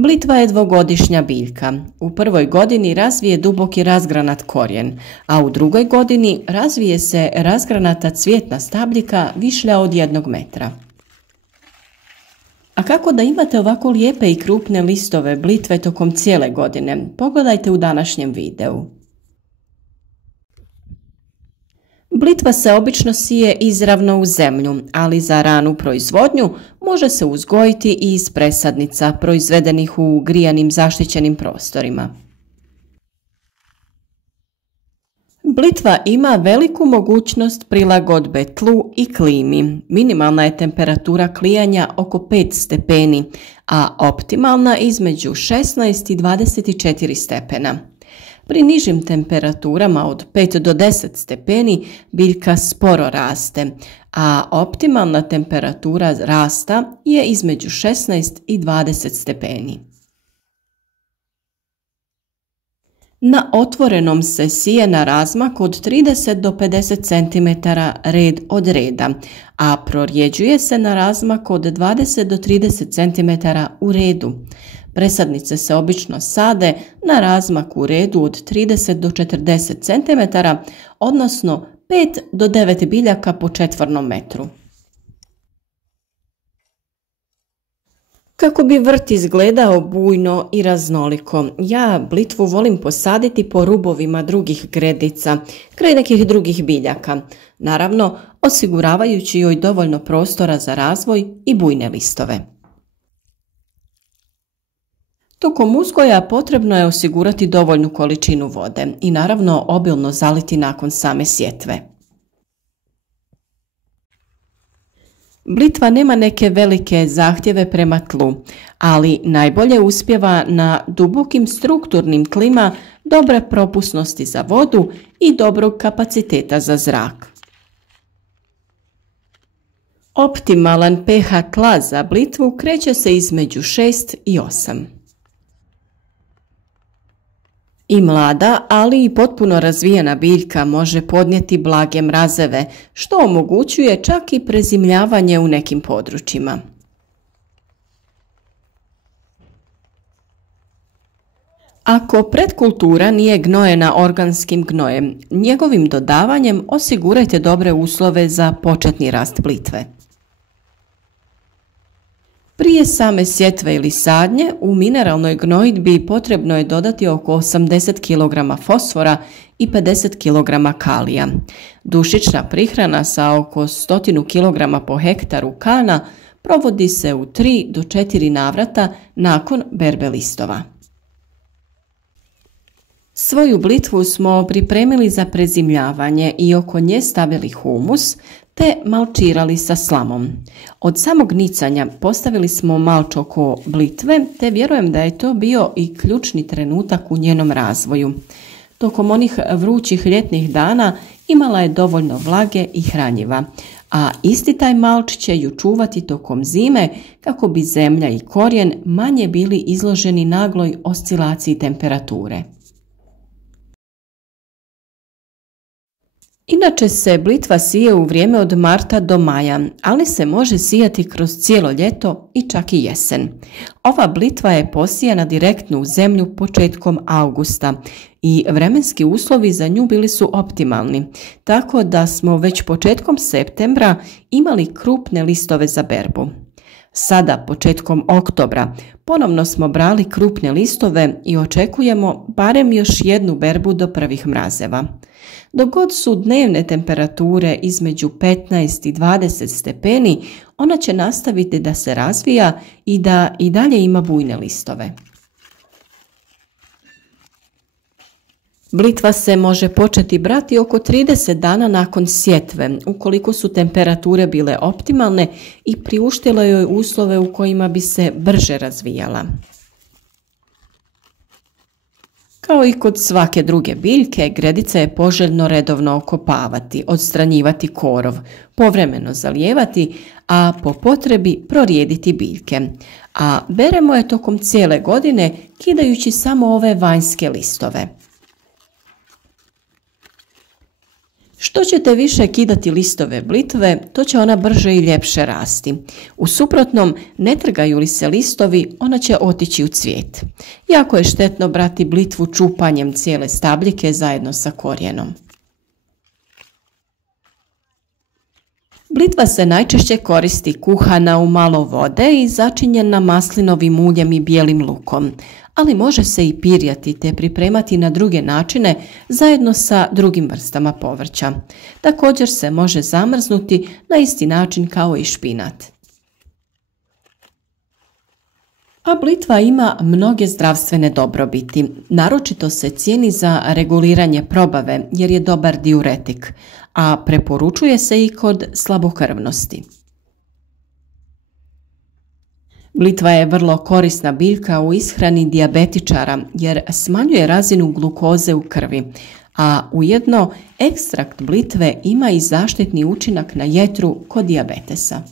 Blitva je dvogodišnja biljka. U prvoj godini razvije duboki razgranat korijen, a u drugoj godini razvije se razgranata cvjetna stabljika višlja od 1 metra. A kako da imate ovako lijepe i krupne listove blitve tokom cijele godine? Pogledajte u današnjem videu. Blitva se obično sije izravno u zemlju, ali za ranu proizvodnju može se uzgojiti i iz presadnica proizvedenih u grijanim zaštićenim prostorima. Blitva ima veliku mogućnost prilagodbe tlu i klimi. Minimalna je temperatura klijanja oko 5 stepeni, a optimalna između 16 i 24 stepena. Pri nižim temperaturama od 5 do 10 stepeni biljka sporo raste, a optimalna temperatura rasta je između 16 i 20 stepeni. Na otvorenom se sije na razmak od 30 do 50 cm red od reda, a prorjeđuje se na razmak od 20 do 30 cm u redu. Presadnice se obično sade na razmak u redu od 30 do 40 cm, odnosno 5 do 9 biljaka po četvornom metru. Kako bi vrt izgledao bujno i raznoliko, ja blitvu volim posaditi po rubovima drugih gredica, kraj nekih drugih biljaka, naravno osiguravajući joj dovoljno prostora za razvoj i bujne listove. Tokom uzgoja potrebno je osigurati dovoljnu količinu vode i naravno obilno zaliti nakon same sjetve. Blitva nema neke velike zahtjeve prema tlu, ali najbolje uspijeva na dubokim strukturnim tlima dobre propusnosti za vodu i dobrog kapaciteta za zrak. Optimalan pH tla za blitvu kreće se između 6 i 8. I mlada, ali i potpuno razvijena biljka može podnijeti blage mrazeve, što omogućuje čak i prezimljavanje u nekim područjima. Ako predkultura nije gnojena organskim gnojem, njegovim dodavanjem osigurajte dobre uslove za početni rast blitve. Prije same sjetve ili sadnje u mineralnoj gnojidbi potrebno je dodati oko 80 kg fosfora i 50 kg kalija. Dušična prihrana sa oko 100 kg po hektaru kana provodi se u 3 do 4 navrata nakon berbe listova. Svoju blitvu smo pripremili za prezimljavanje i oko nje stavili humus te malčirali sa slamom. Od samog nicanja postavili smo malč oko blitve te vjerujem da je to bio i ključni trenutak u njenom razvoju. Tokom onih vrućih ljetnih dana imala je dovoljno vlage i hranjiva, a isti taj malč će ju čuvati tokom zime kako bi zemlja i korijen manje bili izloženi nagloj oscilaciji temperature. Inače se blitva sije u vrijeme od marta do maja, ali se može sijati kroz cijelo ljeto i čak i jesen. Ova blitva je posijana direktno u zemlju početkom augusta i vremenski uslovi za nju bili su optimalni, tako da smo već početkom septembra imali krupne listove za berbu. Sada, početkom oktobra, ponovno smo brali krupne listove i očekujemo barem još jednu berbu do prvih mrazeva. Dok god su dnevne temperature između 15 i 20 stepeni, ona će nastaviti da se razvija i da i dalje ima bujne listove. Blitva se može početi brati oko 30 dana nakon sjetve, ukoliko su temperature bile optimalne i priuštile joj uslove u kojima bi se brže razvijala. Kao i kod svake druge biljke, gredice je poželjno redovno okopavati, odstranjivati korov, povremeno zalijevati, a po potrebi prorijediti biljke. A beremo je tokom cijele godine kidajući samo ove vanjske listove. Što ćete više kidati listove blitve, to će ona brže i ljepše rasti. U suprotnom, ne trgaju li se listovi, ona će otići u cvijet. Jako je štetno brati blitvu čupanjem cijele stabljike zajedno sa korijenom. Blitva se najčešće koristi kuhana u malo vode i začinjena maslinovim uljem i bijelim lukom, ali može se i pirjati te pripremati na druge načine zajedno sa drugim vrstama povrća. Također se može zamrznuti na isti način kao i špinat. A blitva ima mnoge zdravstvene dobrobiti. Naročito se cijeni za reguliranje probave jer je dobar diuretik, a preporučuje se i kod slabokrvnosti. Blitva je vrlo korisna biljka u ishrani dijabetičara jer smanjuje razinu glukoze u krvi, a ujedno ekstrakt blitve ima i zaštitni učinak na jetru kod dijabetesa.